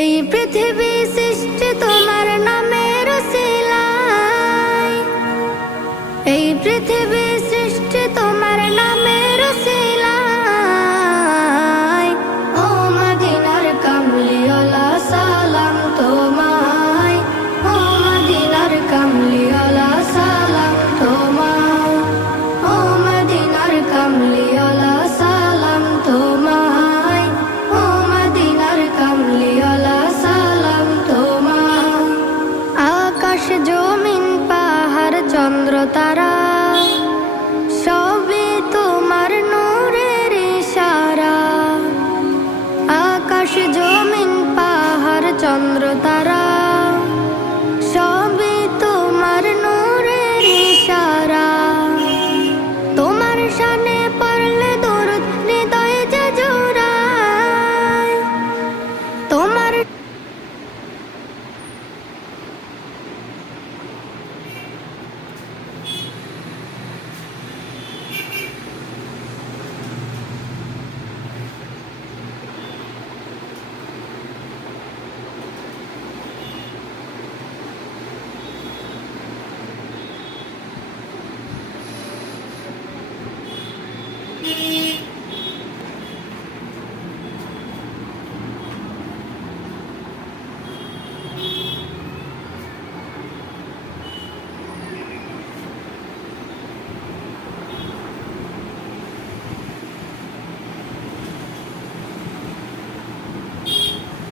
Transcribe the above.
এই পৃথিবী সৃষ্টি তোমার নামের উসিলায়, এই পৃথিবী সৃষ্টি তোমার নামের উসিলায়। ও মদিনার কামলিওয়ালা সালাম তোমায়, ও মদিনার কামলিওয়ালা সালাম তোমায়, ও মদিনার কামলিওয়ালা সালাম তোমায়, ও মদিনার কামলিওয়ালা সালাম তোমায়। আকাশ জমিন পাহাড় চন্দ্র তারা সবই তোমার নূরের ইশারা। আকাশ জমিন পাহাড় চন্দ্র তারা সবই তোমার নূরের ইশারা। তোমার শানে পড়লে দরুদ হৃদয় যে জুড়ায়, তোমার